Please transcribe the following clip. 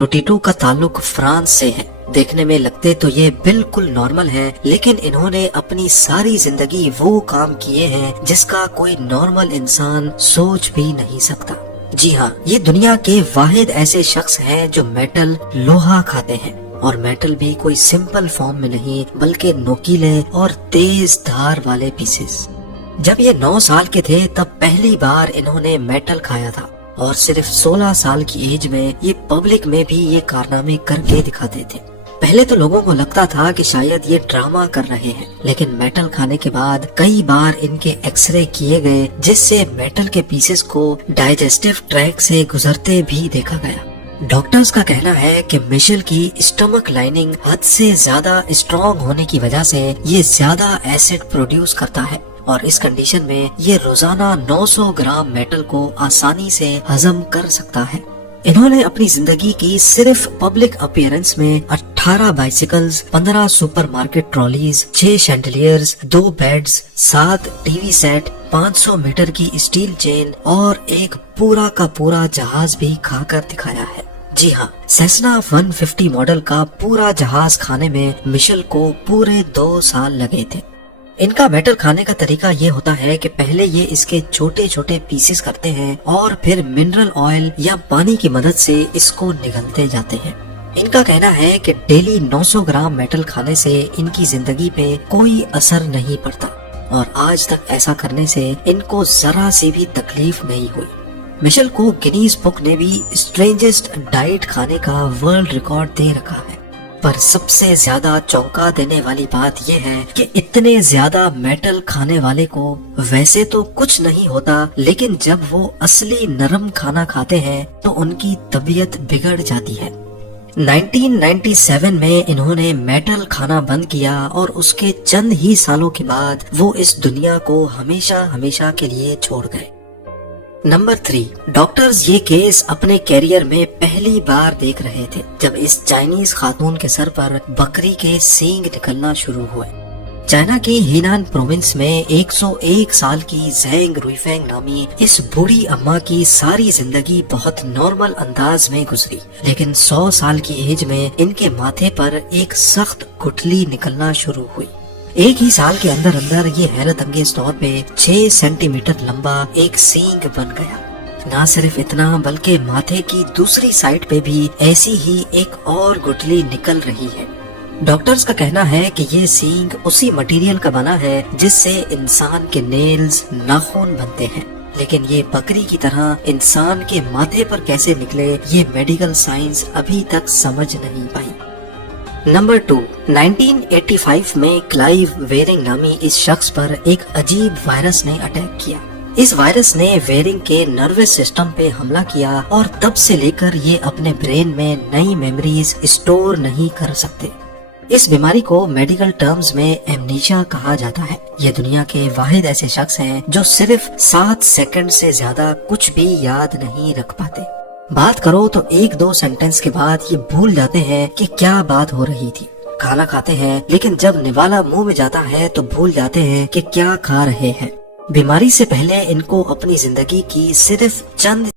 रोटिटो का ताल्लुक फ्रांस से है। देखने में लगते तो ये बिल्कुल नॉर्मल है, लेकिन इन्होंने अपनी सारी जिंदगी वो काम किए हैं जिसका कोई नॉर्मल इंसान सोच भी नहीं सकता। जी हाँ, ये दुनिया के वाहिद ऐसे शख्स हैं जो मेटल लोहा खाते हैं, और मेटल भी कोई सिंपल फॉर्म में नहीं बल्कि नोकीले और तेज धार वाले पीसेस। जब ये 9 साल के थे तब पहली बार इन्होंने मेटल खाया था, और सिर्फ 16 साल की एज में ये पब्लिक में भी ये कारनामे करके दिखाते थे। पहले तो लोगों को लगता था कि शायद ये ड्रामा कर रहे हैं, लेकिन मेटल खाने के बाद कई बार इनके एक्सरे किए गए, जिससे मेटल के पीसेस को डाइजेस्टिव ट्रैक से गुजरते भी देखा गया। डॉक्टर्स का कहना है कि मिशेल की स्टमक लाइनिंग हद से ज्यादा स्ट्रॉन्ग होने की वजह से ये ज्यादा एसिड प्रोड्यूस करता है, और इस कंडीशन में ये रोजाना 900 ग्राम मेटल को आसानी से हजम कर सकता है। इन्होंने अपनी जिंदगी की सिर्फ पब्लिक अपीयरेंस में 18 bicycles, 15 supermarket trolleys, 6 chandeliers, 2 beds, 7 TV set, 500 metre की स्टील चेन और एक पूरा का पूरा जहाज भी खाकर दिखाया है। जी हाँ, सेस्ना 150 मॉडल का पूरा जहाज खाने में मिशेल को पूरे 2 साल लगे थे। इनका मेटल खाने का तरीका ये होता है कि पहले ये इसके छोटे छोटे पीसेस करते हैं और फिर मिनरल ऑयल या पानी की मदद से इसको निगलते जाते हैं। इनका कहना है कि डेली 900 ग्राम मेटल खाने से इनकी जिंदगी पे कोई असर नहीं पड़ता, और आज तक ऐसा करने से इनको जरा सी भी तकलीफ नहीं हुई। मिशेल को गिनीज बुक ने भी स्ट्रेंजेस्ट डाइट खाने का वर्ल्ड रिकॉर्ड दे रखा है। पर सबसे ज्यादा चौंका देने वाली बात यह है कि इतने ज्यादा मेटल खाने वाले को वैसे तो कुछ नहीं होता, लेकिन जब वो असली नरम खाना खाते हैं तो उनकी तबीयत बिगड़ जाती है। 1997 में इन्होंने मेटल खाना बंद किया, और उसके चंद ही सालों के बाद वो इस दुनिया को हमेशा हमेशा के लिए छोड़ गए। नंबर 3, डॉक्टर्स ये केस अपने कैरियर में पहली बार देख रहे थे जब इस चाइनीज खातून के सर पर बकरी के सींग निकलना शुरू हुए। चाइना की हीनान प्रोविंस में 101 साल की ज़ेंग रुइफेंग नामी इस बूढ़ी अम्मा की सारी जिंदगी बहुत नॉर्मल अंदाज में गुजरी, लेकिन 100 साल की एज में इनके माथे पर एक सख्त गुठली निकलना शुरू हुई। एक ही साल के अंदर अंदर ये हैरत अंगेज तौर पे 6 सेंटीमीटर लंबा एक सींग बन गया। ना सिर्फ इतना, बल्कि माथे की दूसरी साइड पे भी ऐसी ही एक और गुठली निकल रही है। डॉक्टर्स का कहना है कि ये सींग उसी मटेरियल का बना है जिससे इंसान के नेल्स, नाखून बनते हैं, लेकिन ये बकरी की तरह इंसान के माथे पर कैसे निकले, ये मेडिकल साइंस अभी तक समझ नहीं पाई। नंबर 2, 1985 में क्लाइव वेरिंग नामी इस शख्स पर एक अजीब वायरस ने अटैक किया। इस वायरस ने वेरिंग के नर्वस सिस्टम पे हमला किया, और तब से लेकर ये अपने ब्रेन में नई मेमोरीज स्टोर नहीं कर सकते। इस बीमारी को मेडिकल टर्म्स में एमनीशिया कहा जाता है। ये दुनिया के वाहिद ऐसे शख्स हैं जो सिर्फ 7 सेकंड से ज्यादा कुछ भी याद नहीं रख पाते। बात करो तो 1-2 सेंटेंस के बाद ये भूल जाते हैं कि क्या बात हो रही थी। खाना खाते हैं, लेकिन जब निवाला मुंह में जाता है तो भूल जाते हैं कि क्या खा रहे हैं। बीमारी से पहले इनको अपनी जिंदगी की सिर्फ चंद